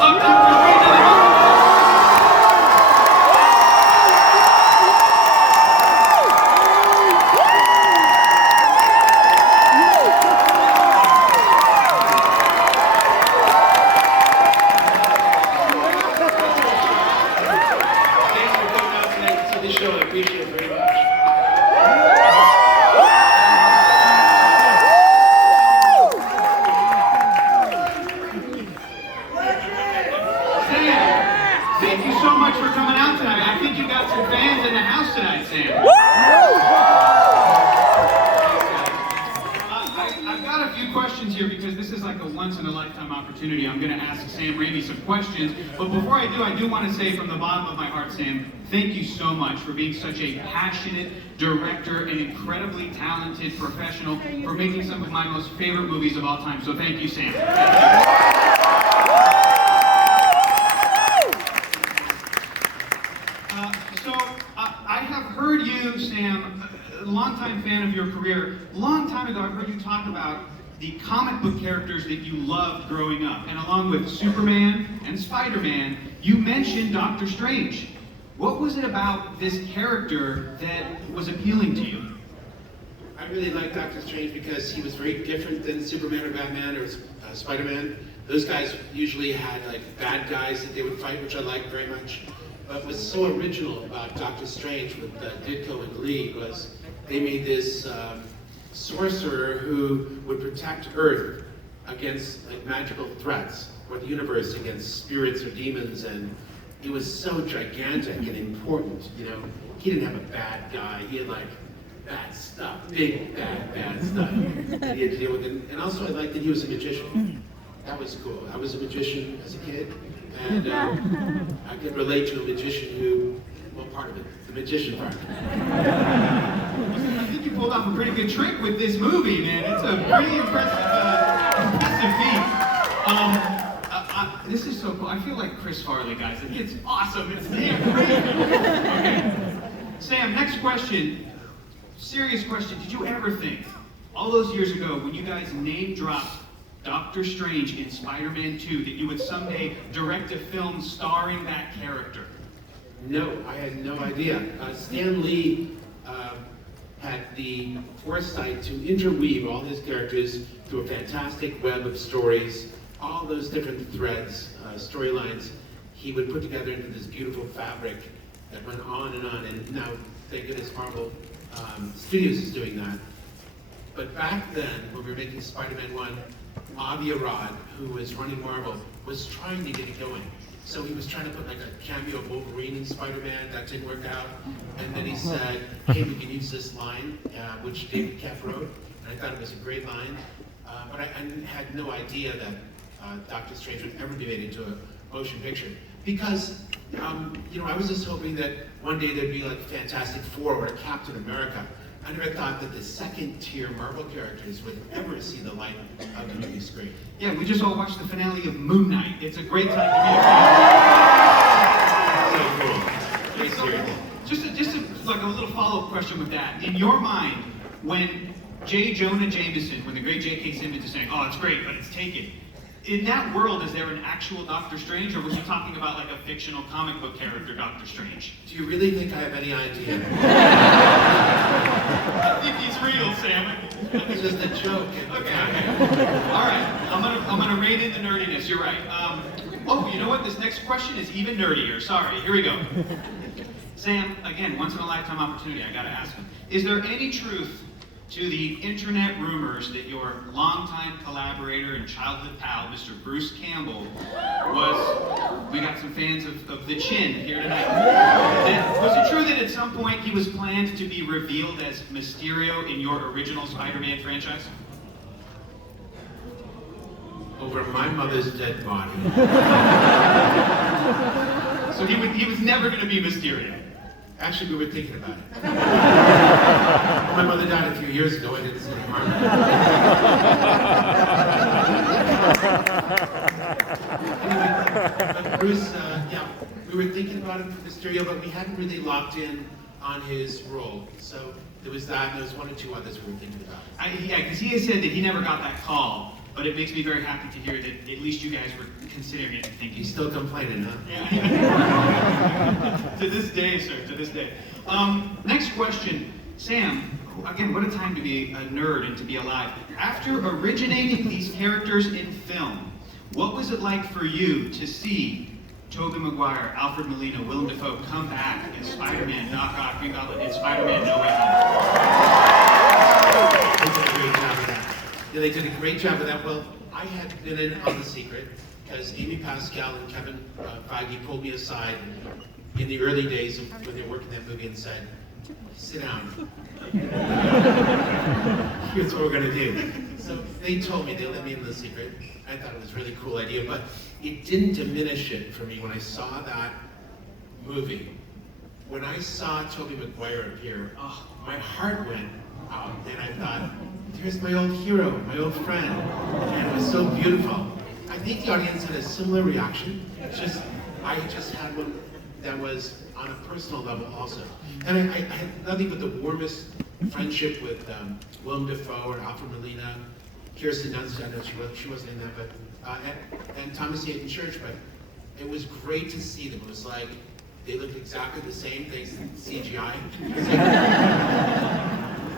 of Dr. Strange in the Thanks for coming out tonight to see the show. I appreciate it very much. Thank you so much for coming out tonight. I think you got some fans in the house tonight, Sam. I've got a few questions here because this is like a once-in-a-lifetime opportunity. I'm going to ask Sam Raimi some questions. But before I do want to say from the bottom of my heart, Sam, thank you so much for being such a passionate director and incredibly talented professional for making some of my most favorite movies of all time. So thank you, Sam. I have heard you, Sam, a longtime fan of your career. Long time ago, I've heard you talk about the comic book characters that you loved growing up. And along with Superman and Spider-Man, you mentioned Doctor Strange. What was it about this character that was appealing to you? I really like Doctor Strange because he was very different than Superman or Batman or Spider-Man. Those guys usually had like bad guys that they would fight, which I liked very much. But what's so original about Doctor Strange with Ditko and Lee was they made this sorcerer who would protect Earth against like magical threats, or the universe against spirits or demons, and it was so gigantic and important. You know, he didn't have a bad guy. He had like bad stuff, big bad stuff that he had to deal with. And also, I liked that he was a magician. That was cool. I was a magician as a kid. And I could relate to a magician who, well, part of it, the magician part. I think you pulled off a pretty good trick with this movie, man. It's a pretty impressive feat. This is so cool. I feel like Chris Farley, guys. It's awesome. It's damn great. Okay. Sam, next question. Serious question. Did you ever think, all those years ago, when you guys name dropped Doctor Strange in Spider-Man 2, that you would someday direct a film starring that character? No, I had no idea. Stan Lee had the foresight to interweave all his characters through a fantastic web of stories, all those different threads, storylines, he would put together into this beautiful fabric that went on, and now, thank goodness, Marvel Studios is doing that. But back then, when we were making Spider-Man 1, Avi Arad, who was running Marvel, was trying to get it going. So he was trying to put like a cameo of Wolverine in Spider-Man. That didn't work out. And then he said, hey, we can use this line, which David Kef wrote. And I thought it was a great line. But I had no idea that Doctor Strange would ever be made into a motion picture. Because, you know, I was just hoping that one day there'd be like Fantastic Four or a Captain America. I never thought that the second-tier Marvel characters would ever see the light of the movie screen. Yeah, we just all watched the finale of Moon Knight. It's a great time to be a fan. So cool. Just like a little follow-up question with that. In your mind, when J. Jonah Jameson, when the great J.K. Simmons is saying, oh, it's great, but it's taken, in that world, is there an actual Doctor Strange, or was he talking about like a fictional comic book character, Doctor Strange? Do you really think I have any idea? I think he's real, Sam. It's just a joke. Okay. All right. I'm gonna rein in the nerdiness. You're right. Oh, you know what? This next question is even nerdier. Sorry. Here we go. Sam, again, once in a lifetime opportunity. I gotta ask him. Is there any truth to the internet rumors that your longtime collaborator and childhood pal, Mr. Bruce Campbell, was, we got some fans of the Chin here tonight. Was it true that at some point he was planned to be revealed as Mysterio in your original Spider-Man franchise? Over my mother's dead body. So he was never going to be Mysterio. Actually, we were thinking about it. My mother died a few years ago. I didn't see any harm in it. Anyway, Bruce, yeah, we were thinking about him for Mysterio, but we hadn't really locked in on his role. So there was that, and there was one or two others we were thinking about. Yeah, because he has said that he never got that call but it makes me very happy to hear that at least you guys were considering it and thinking. He's still complaining, huh? Yeah. To this day, sir, to this day. Next question. Sam, again, what a time to be a nerd and to be alive. After originating these characters in film, what was it like for you to see Tobey Maguire, Alfred Molina, Willem Dafoe come back in Spider-Man, Doc Ock, Green Goblin, in Spider-Man No Way Home? They did a great job of that. Yeah, they did a great job of that. Well, I had been in on The Secret because Amy Pascal and Kevin Feige pulled me aside in the early days of when they were working that movie and said, sit down. Here's what we're going to do. So they told me, they let me in The Secret. I thought it was a really cool idea, but it didn't diminish it for me when I saw that movie. When I saw Tobey Maguire appear, oh, my heart went out, and I thought, there's my old hero, my old friend, and it was so beautiful. I think the audience had a similar reaction. I just had one that was on a personal level also. And I had nothing but the warmest friendship with Willem Dafoe or Alfred Molina, Kirsten Dunst, I know she wasn't in that, but and Thomas Hayden Church, but it was great to see them. It was like they looked exactly the same, thanks to CGI.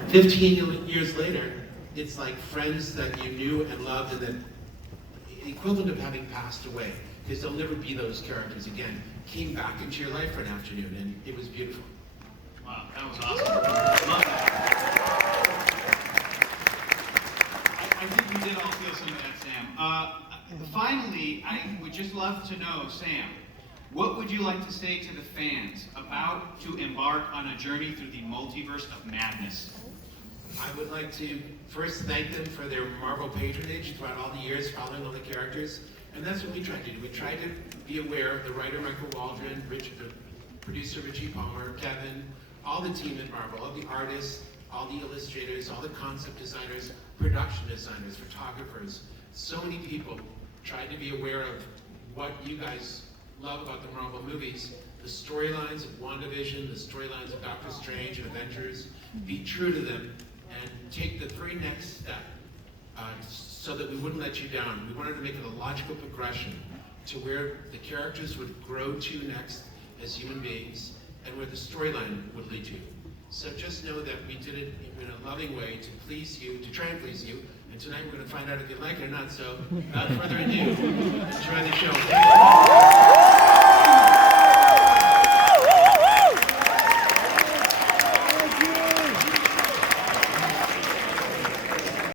15 years later, it's like friends that you knew and loved, and then the equivalent of having passed away, because they'll never be those characters again, came back into your life for an afternoon, and it was beautiful. Wow, that was awesome. Love that. I think we did all feel some of that, Sam. Finally, I would just love to know, Sam, what would you like to say to the fans about to embark on a journey through the Multiverse of Madness? I would like to first thank them for their Marvel patronage throughout all the years following all the characters. And that's what we tried to do. We tried to be aware of the writer Michael Waldron, the producer Richie Palmer, Kevin, all the team at Marvel, all the artists, all the illustrators, all the concept designers, production designers, photographers. So many people tried to be aware of what you guys love about the Marvel movies, the storylines of WandaVision, the storylines of Doctor Strange and Avengers. Be true to them and take the very next step so that we wouldn't let you down. We wanted to make it a logical progression to where the characters would grow to next as human beings and where the storyline would lead to. So just know that we did it in a loving way to please you, to try and please you. And tonight we're going to find out if you like it or not. So without further ado, enjoy the show. Thank you.